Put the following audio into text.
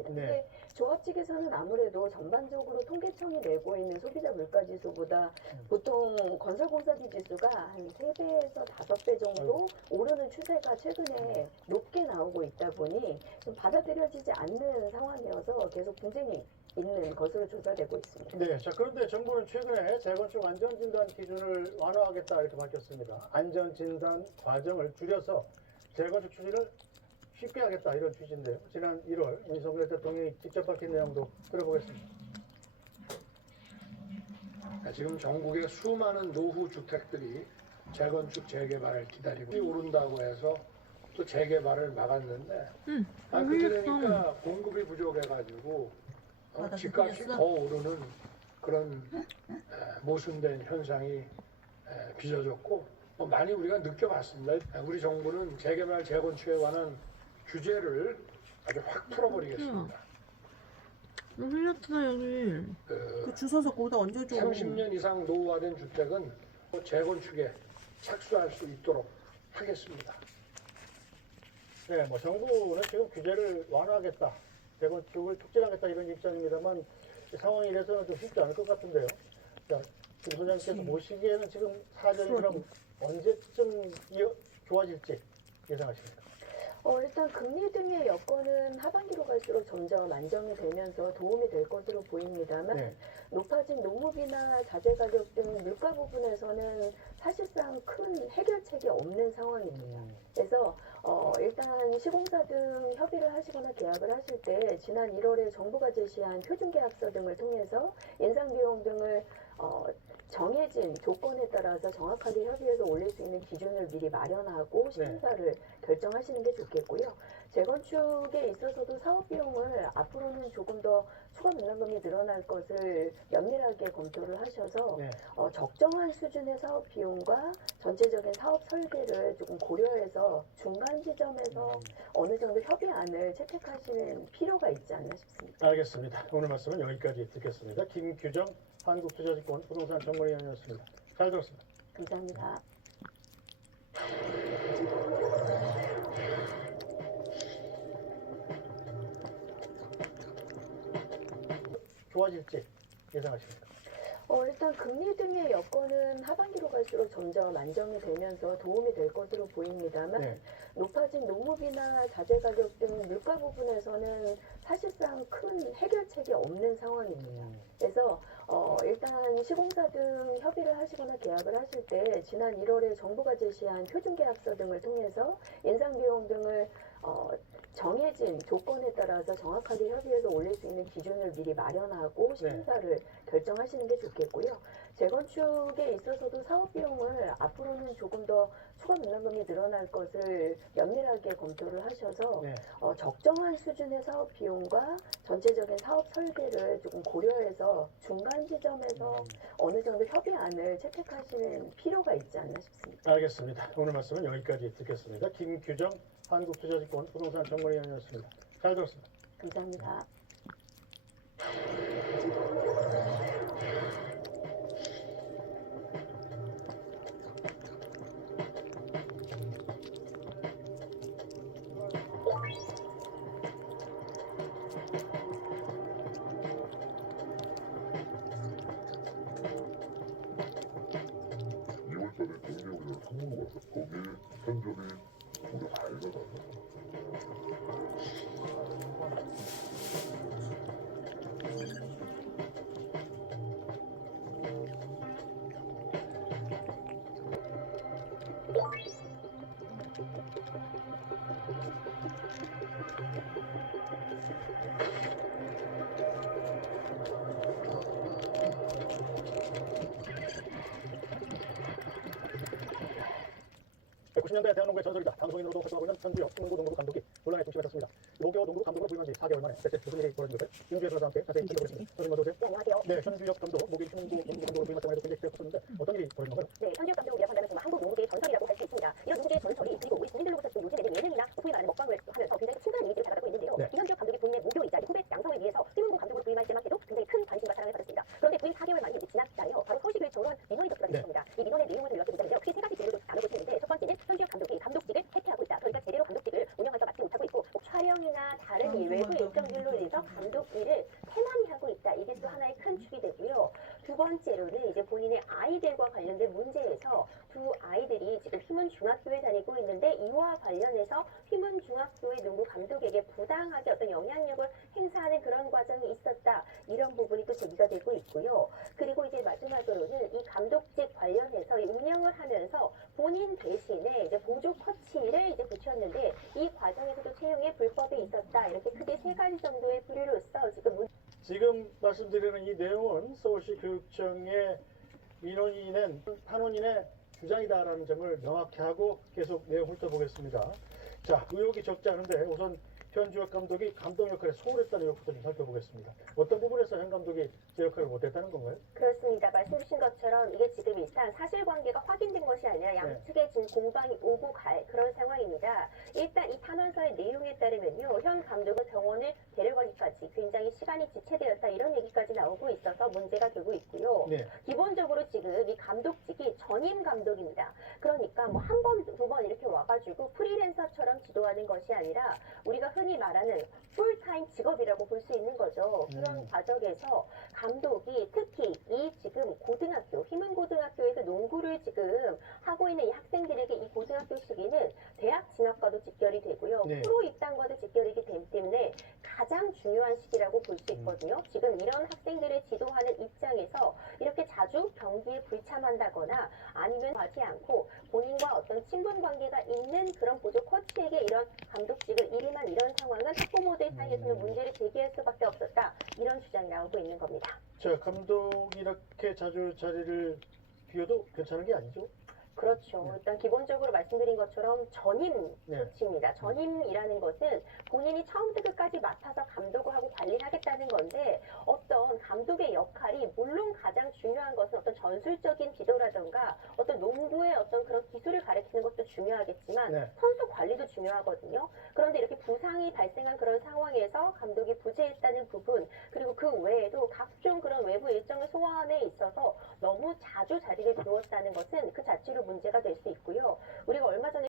있습니다. 네. 근데 조합 측에서는 아무래도 전반적으로 통계청이 내고 있는 소비자 물가 지수보다 음. 보통 건설공사비 지수가 한 3배에서 5배 정도 오르는 추세가 최근에 높게 나오고 있다 보니 좀 받아들여지지 않는 상황이어서 계속 분쟁이 있는 것으로 조사되고 있습니다. 네, 자 그런데 정부는 최근에 재건축 안전진단 기준을 완화하겠다 이렇게 밝혔습니다. 안전진단 과정을 줄여서 재건축 추진을 쉽게 하겠다 이런 취지인데요. 지난 1월 윤석열 대통령이 직접 밝힌 내용도 들어보겠습니다. 아, 지금 전국의 수많은 노후 주택들이 재건축 재개발을 기다리고 오른다고 해서 또 재개발을 막았는데 응. 아, 그러니까 공급이 부족해가지고 어, 집값이? 더 오르는 그런 에, 모순된 현상이 에, 빚어졌고 뭐 많이 우리가 느껴봤습니다. 에, 우리 정부는 재개발 재건축에 관한 규제를 아주 확 풀어버리겠습니다. 흘렸잖아 여기. 그그 주소서 거기다 얹어줘. 30년 이상 노후화된 주택은 재건축에 착수할 수 있도록 하겠습니다. 네, 뭐 정부는 지금 규제를 완화하겠다, 재건축을 촉진하겠다 이런 입장입니다만 이 상황이 이래서는 좀 쉽지 않을 것 같은데요. 자, 김 소장께서 그치. 보시기에는 지금 사정이 그럼 언제쯤 이어 좋아질지 예상하십니까? 어, 일단 금리 등의 여건은 하반기로 갈수록 점점 안정이 되면서 도움이 될 것으로 보입니다만 네. 높아진 농업이나 자재 가격 등 물가 부분에서는 사실상 큰 해결책이 없는 상황입니다. 음, 그래서 어, 일단 시공사 등 협의를 하시거나 계약을 하실 때 지난 1월에 정부가 제시한 표준계약서 등을 통해서 인상비용 등을 어, 정해진 조건에 따라서 정확하게 협의해서 올릴 수 있는 기준을 미리 마련하고 심사를 결정하시는 게 좋겠고요. 재건축에 있어서도 사업 비용을 앞으로는 조금 더 추가 분담금이 늘어날 것을 면밀하게 검토를 하셔서 네. 어, 적정한 수준의 사업 비용과 전체적인 사업 설계를 조금 고려해서 중간 지점에서 어느 정도 협의안을 채택하시는 필요가 있지 않나 싶습니다. 알겠습니다. 오늘 말씀은 여기까지 듣겠습니다. 김규정 한국투자증권 부동산 전문위원이었습니다. 잘 들었습니다. 감사합니다. 좋아질지 예상하십니까? 어, 일단 금리 등의 여건은 하반기로 갈수록 점점 안정이 되면서 도움이 될 것으로 보입니다만 네. 높아진 농업이나 자재 가격 등 물가 부분에서는 사실상 큰 해결책이 없는 상황입니다. 음, 그래서 어, 일단 시공사 등 협의를 하시거나 계약을 하실 때 지난 1월에 정부가 제시한 표준계약서 등을 통해서 인상비용 등을 어, 정해진 조건에 따라서 정확하게 협의해서 올릴 수 있는 기준을 미리 마련하고 네. 심사를 결정하시는 게 좋겠고요. 재건축에 있어서도 사업 비용을 앞으로는 조금 더 추가 분담금이 늘어날 것을 면밀하게 검토를 하셔서 네. 어, 적정한 수준의 사업 비용과 전체적인 사업 설계를 조금 고려해서 중간 지점에서 어느 정도 협의안을 채택하시는 필요가 있지 않나 싶습니다. 알겠습니다. 오늘 말씀은 여기까지 듣겠습니다. 김규정 한국투자증권 부동산 전문 위원이었습니다. 잘 들었습니다. 감사합니다. 90년대 대한농구의 전설이다. 방송인으로도 활동하고 있는 현주혁 농구 농구 감독이 논란의 중심에 섰습니다. 노교 농구 감독으로 부임한 지 4개월 만에 대체 무슨 일이 벌어진 것을 윤주혜 선수와 함께 자세히 살펴보겠습니다. 선생님 어서 오세요. 네, 안녕하세요. 네, 현주혁 감독 목요일 농구 농구 감독으로 때만 해도 굉장히 기대했었는데 어떤 일이 벌어진 건가요? 네, 현지혁 감독이라고 한다면 정말 한국 농구계의 관련해서 휘문 중학교의 농구 감독에게 부당하게 어떤 영향력을 행사하는 그런 과정이 있었다. 이런 부분이 또 제기가 되고 있고요. 그리고 이제 마지막으로는 이 감독직 관련해서 이 운영을 하면서 본인 대신에 이제 보조 코치를 이제 붙였는데 이 과정에서도 채용에 불법이 있었다. 이렇게 크게 세 가지 정도의 부류로서 지금 문- 지금 말씀드리는 이 내용은 서울시 교육청의 민원인이 낸 판원인의 주장이다라는 점을 명확히 하고 계속 내용 훑어보겠습니다. 자, 의혹이 적지 않은데 우선 현주혁 감독이 감독 역할에 소홀했다는 의혹부터 좀 살펴보겠습니다. 어떤 부분에서 현 감독이 제 역할을 못했다는 건가요? 그렇습니다. 말씀 주신 것처럼 이게 지금 일단 사실관계가 확인된 것이 아니라 네. 양측의 지금 공방이 오고 갈 그런 상황입니다. 일단 이 탄원서의 내용에 따르면요. 현 감독은 병원을 데려가기까지 굉장히 시간이 지체되었다 이런 얘기까지 나오고 있어서 문제가 되고 있고요. 네. 기본적으로 지금 이 감독직이 전임 감독입니다. 그러니까 뭐 한 번, 두 번 이렇게 와가지고 프리랜서처럼 지도하는 것이 아니라 우리가 흔히 말하는 풀타임 직업이라고 볼 수 있는 거죠. 그런 음. 과정에서 감독이 특히 이 지금 고등학교, 휘문고등학교에서 농구를 지금 하고 있는 이 학생들에게 이 고등학교 시기는 대학 진학과도 직결이 되고요. 네. 프로 입단과도 직결이 되기 때문에 가장 중요한 시기라고 볼 수 있거든요. 지금 이런 학생들을 지도하는 입장에서 이렇게 자주 경기에 불참한다거나 아니면 하지 않고 본인과 어떤 친분 관계가 있는 그런 보조 코치에게 이런 감독직을 이름한 이런 상황은 학부모들 사이에서는 음. 문제를 제기할 수밖에 없었다. 이런 주장이 나오고 있는 겁니다. 자, 감독이 이렇게 자주 자리를 비워도 괜찮은 게 아니죠? 그렇죠. 네. 일단 기본적으로 말씀드린 것처럼 전임 네. 코치입니다. 전임이라는 것은 본인이 처음부터 끝까지 맡아서 감독을 하고 관리를 하겠다는 건데 어떤 감독의 역할이 물론 가장 중요한 것은 어떤 전술적인 지도라던가 어떤 농구의 어떤 그런 기술을 가르치는 것도 중요하겠지만 네. 선수 관리도 중요하거든요. 그런데 이렇게 부상이 발생한 그런 상황에서 감독이 부재했다는 부분 그리고 그 외에도 각종 그런 외부 일정을 소화함에 있어서 너무 자주 자리를 비웠다는 것은 그 자체로 문제가 될 수 있고요. 우리가 얼마 전에